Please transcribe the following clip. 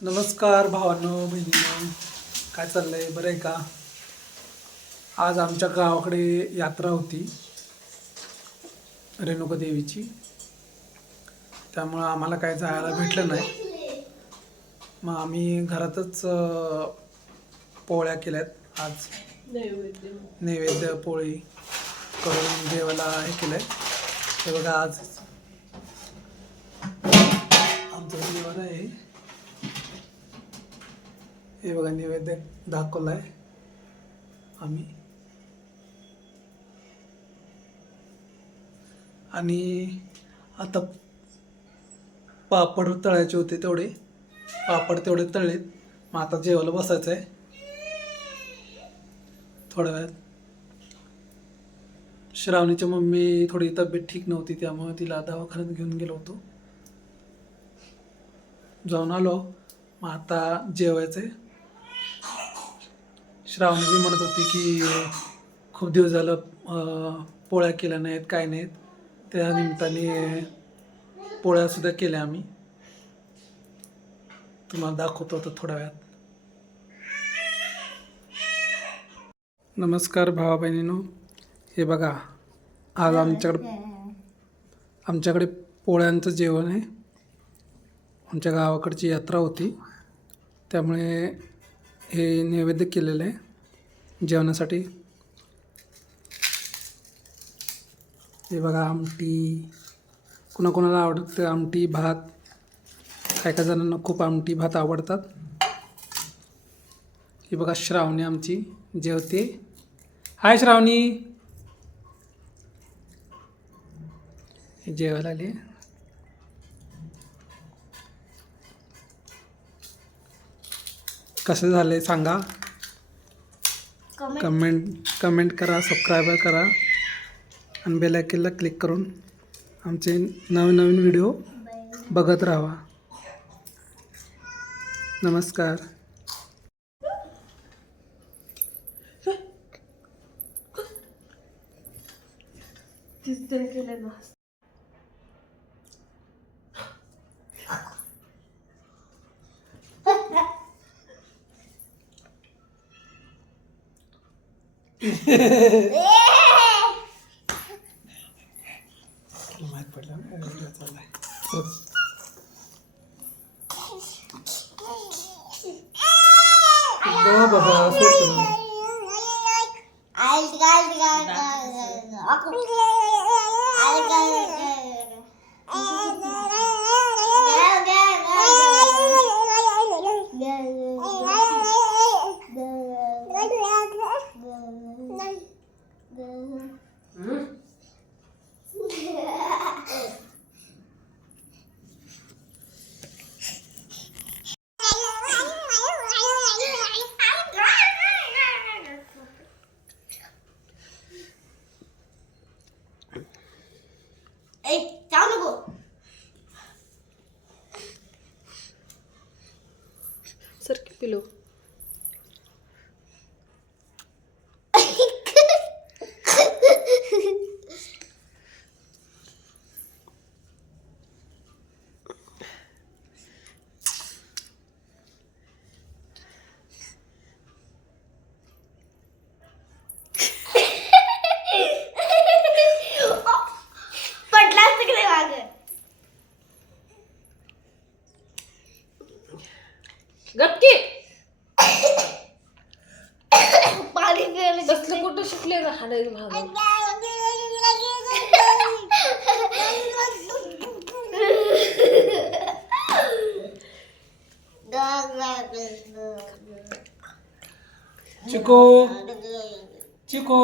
नमस्कार भावांनो बहिणींनो, काय चाललंय? बरं आहे का? आज आमच्या गावाकडे यात्रा होती रेणुका देवीची, त्यामुळं आम्हाला काय जायला भेटलं नाही. मग आम्ही घरातच पोळ्या केल्यात. आज नैवेद्य पोळी करून देवाला हे केलंय. हे बघा, आज आमचं देवाला आहे. हे बघा, नैवेद्य दाखवलाय आम्ही. आणि आता पापड तळायचे होते, पापड तेवढे तळलेत. मग आता जेवायला बसायचं आहे थोड्या वेळात. श्रावणीची मम्मी थोडी तब्येत ठीक नव्हती, त्यामुळे तिला दवाखान्यात घेऊन गेलो होतो. जाऊन आलो. मग आता जेवायचं आहे. श्रावणी बी म्हणत होती की खूप दिवस झालं पोळ्या केल्या नाहीत, काय नाहीत. त्या निमित्ताने पोळ्यासुद्धा केल्या आम्ही. तुम्हाला दाखवतो आता थोड्या वेळात. नमस्कार भावा बहिणींनो, हे बघा, आज आमच्याकडे पोळ्यांचं जेवण आहे. आमच्या गावाकडची यात्रा होती, त्यामुळे हे नैवेद्य केलेलं आहे जेवणासाठी. हे बघा, आमटी. कुणाकुणाला आवडतं आमटी भात, काय काय जणांना खूप आमटी भात आवडतात. हे बघा, श्रावणी आमची जेवते. हाय श्रावणी, जेवायला आली. कसं झालंय सांगा, कमेंट करा, सबस्क्राईब करा आणि बेल आयकॉनला क्लिक करून आमचे नवीन व्हिडिओ बघत राहा. नमस्कार. माहित पडलं ना व्हिडिओ चाललाय. बाबा सर की पिलो. गपकी पाणी बसलं कुठं शिकले का हाडायचं भाग. Chico Chico